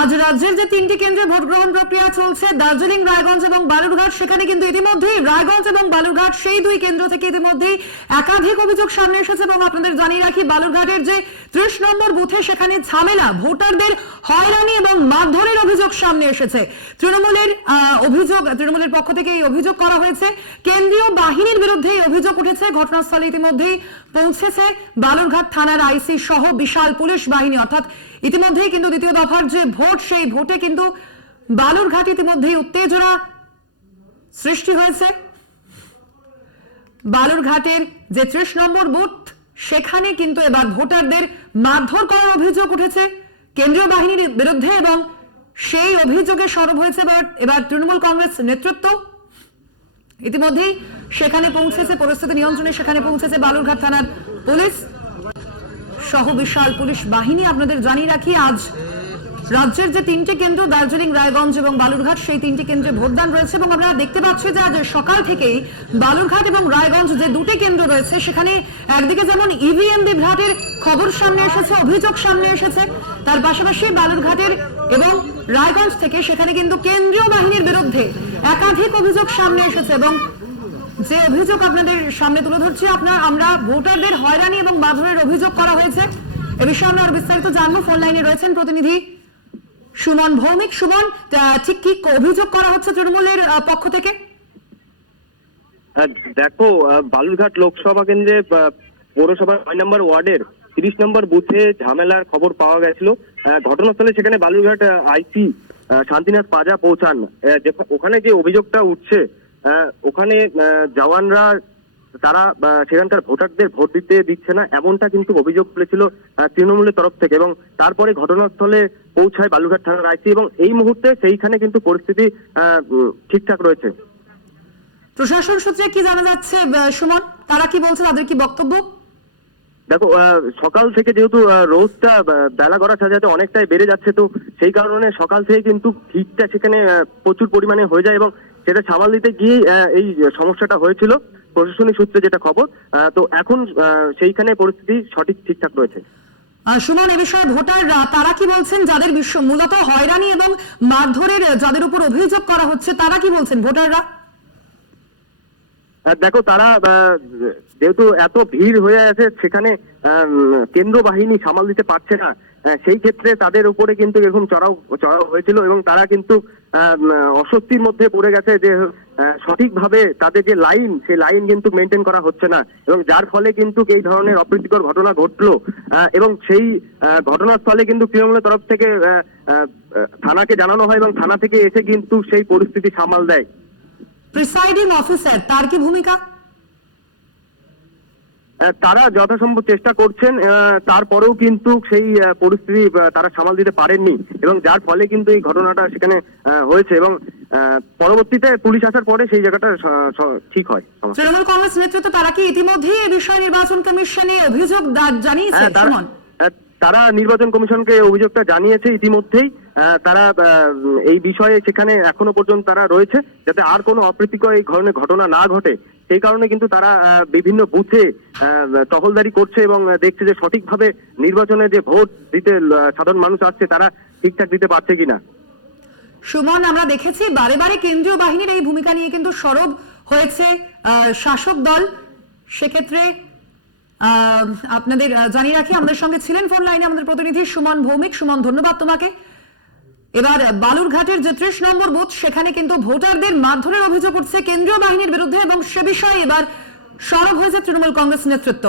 আজ রাজ্যের যে তিনটি কেন্দ্রে ভোট গ্রহণ প্রক্রিয়া চলছে, দার্জিলিং, রায়গঞ্জ এবং বালুরঘাট, সেখানে কিন্তু ইতিমধ্যেই রায়গঞ্জ এবং বালুরঘাট সেই দুই কেন্দ্র থেকে ইতিমধ্যেই একাধিক অভিযোগ সামনে এসেছে। এবং আপনাদের জানিয়ে রাখি, বালুরঘাটের যে 30 নম্বর বুথে সেখানে ঝামেলা, ভোটারদের হয়রানি এবং মারধরের অভিযোগ সামনে এসেছে। তৃণমূলের পক্ষ থেকে এই অভিযোগ করা হয়েছে, কেন্দ্রীয় বাহিনীর বিরুদ্ধে এই অভিযোগ উঠেছে। ঘটনাস্থলে ইতিমধ্যেই পৌঁছেছে বালুরঘাট থানার আইসি সহ বিশাল পুলিশ বাহিনী। অর্থাৎ ইতিমধ্যেই কিন্তু দ্বিতীয় দফার যে ভোট, সেই ভোটে কিন্তু বালুরঘাট ইতিমধ্যেই উত্তেজনা সৃষ্টি হয়েছে। বালুরঘাটের যে 30 নম্বর বুথ, সেখানে কিন্তু এবার ভোটারদের মারধর করার অভিযোগ উঠেছে কেন্দ্রীয় বাহিনীর বিরুদ্ধে এবং সেই অভিযোগে সরব হয়েছে এবার তৃণমূল কংগ্রেস নেতৃত্ব। ইতিমধ্যেই সেখানে পৌঁছেছে, পরিস্থিতি নিয়ন্ত্রণে সেখানে পৌঁছেছে বালুরঘাট থানার পুলিশ সহ বিশাল পুলিশ বাহিনী। আপনাদের জানিয়ে রাখি, আজ রাজ্যের যে তিনটি কেন্দ্র, দার্জিলিং, রায়গঞ্জ এবং বালুরঘাট, সেই তিনটি কেন্দ্রে ভোটদান রয়েছে। এবং আপনারা দেখতে পাচ্ছি যে আজ সকাল থেকেই বালুরঘাট এবং রায়গঞ্জ যে দুটি কেন্দ্র রয়েছে, সেখানে একদিকে যেমন ইভিএম বিভ্রাটের খবর সামনে এসেছে, অভিযোগ সামনে এসেছে, তার পাশাপাশি বালুরঘাটের এবং রায়গঞ্জ থেকে সেখানে কিন্তু কেন্দ্রীয় বাহিনীর বিরুদ্ধে একাধিক অভিযোগ সামনে এসেছে। এবং যে অভিযোগ আপনাদের সামনে তুলে ধরছি, আমরা ভোটারদের হয়রানি এবং মারধরের অভিযোগ করা হয়েছে। এ বিষয়ে আমরা আরো বিস্তারিত জানবো। ফোন লাইনে রয়েছেন প্রতিনিধি সুমন ভৌমিক। সুমন, ঠিক কি অভিযোগ করা হচ্ছে তৃণমূলের পক্ষ থেকে? দেখো, বালুরঘাট লোকসভা কেন্দ্রে পৌরসভার 9 নম্বর ওয়ার্ডের 30 নম্বর বুথে ঝামেলার খবর পাওয়া গেছিল। ঘটনাস্থলে সেখানে বালুরঘাট আইসি শান্তিনাথ পাজা পৌঁছান। ওখানে যে অভিযোগটা উঠছে, ওখানে জওয়ানরা তারা সেখানকার ভোটারদের ভোট দিচ্ছে না, এমনটা কিন্তু অভিযোগ তুলেছিল তৃণমূলের তরফ থেকে। এবং তারপরে ঘটনাস্থলে পৌঁছায় বালুরঘাট থানার আইসি এবং এই মুহূর্তে সেইখানে কিন্তু পরিস্থিতি ঠিকঠাক রয়েছে। প্রশাসন সূত্রে কি জানা যাচ্ছে সুমন, তারা কি বলছে, তাদের কি বক্তব্য? দেখো, সকাল থেকে যেহেতু রোদটা বেলা করার সাথে সাথে অনেকটাই বেড়ে যাচ্ছে, তো সেই কারণে সকাল থেকে কিন্তু ভিড়টা সেখানে প্রচুর পরিমাণে হয়ে যায় এবং সেটা সামাল দিতে গিয়ে এই সমস্যাটা হয়েছিল প্রশাসনিক সূত্রে যেটা খবর। তো এখন সেইখানে পরিস্থিতি ঠিকঠাক রয়েছে। সুমন, এ বিষয়ে ভোটাররা তারা কি বলছেন, যাদের মূলত হয়রানি এবং মারধরের যাদের উপর অভিযোগ করা হচ্ছে, তারা কি বলছেন ভোটাররা? দেখো, তারা যেহেতু এত ভিড় হয়ে আছে, সেখানে কেন্দ্র বাহিনী সামাল দিতে পারছে না, সেই ক্ষেত্রে তাদের উপরে কিন্তু এরকম চড়াও হয়েছিল এবং তারা কিন্তু অস্বস্তির মধ্যে পড়ে গেছে যে সঠিকভাবে তাদের যে লাইন, সেই লাইন কিন্তু মেনটেন করা হচ্ছে না এবং যার ফলে কিন্তু এই ধরনের অপ্রীতিকর ঘটনা ঘটলো। এবং সেই ঘটনাস্থলে কিন্তু তৃণমূলের তরফ থেকে থানাকে জানানো হয় এবং থানা থেকে এসে কিন্তু সেই পরিস্থিতি সামাল দেয়। প্রিসাইডিং অফিসার, তার কি ভূমিকা? তারা যথাসম্ভব চেষ্টা করছেন, তারপরেও কিন্তু সেই পরিস্থিতি তারা সামাল দিতে পারেননি এবং যার ফলে কিন্তু এই ঘটনাটা সেখানে হয়েছে এবং পরবর্তীতে পুলিশ আসার পরে সেই জায়গাটা ঠিক হয়। তৃণমূল কংগ্রেস নেতৃত্ব তারা কি ইতিমধ্যেই এই বিষয়ে নির্বাচন কমিশনে অভিযোগ জানিয়েছে? তারা নির্বাচন কমিশনকে অভিযোগটা জানিয়েছে ইতিমধ্যেই। তারা এই বিষয়ে সেখানে এখনো পর্যন্ত তারা রয়েছে, যাতে আর কোনো অপ্রীতিকর এই ধরনের ঘটনা না ঘটে, সেই কারণে কিন্তু তারা বিভিন্ন বুথে টহলদারি করছে এবং দেখছে যে সঠিকভাবে নির্বাচনে যে ভোট দিতে সাধারণ মানুষ আসছে তারা ঠিকঠাক দিতে পারছে কিনা। সুমন, আমরা দেখেছি বারে বারে কেন্দ্রীয় বাহিনীর এই ভূমিকা নিয়ে কিন্তু সরব হয়েছে শাসক দল। সেক্ষেত্রে আপনাদের জানিয়ে রাখি, আমাদের সঙ্গে ছিলেন ফোন লাইনে আমাদের প্রতিনিধি সুমন ভৌমিক। সুমন, ধন্যবাদ তোমাকে। এবার বালুরঘাটের যে 30 নম্বর বুথ, সেখানে কিন্তু ভোটারদের মারধরের অভিযোগ উঠছে কেন্দ্রীয় বাহিনীর বিরুদ্ধে এবং সে বিষয়ে এবার সরব হয়েছে তৃণমূল কংগ্রেস নেতৃত্ব।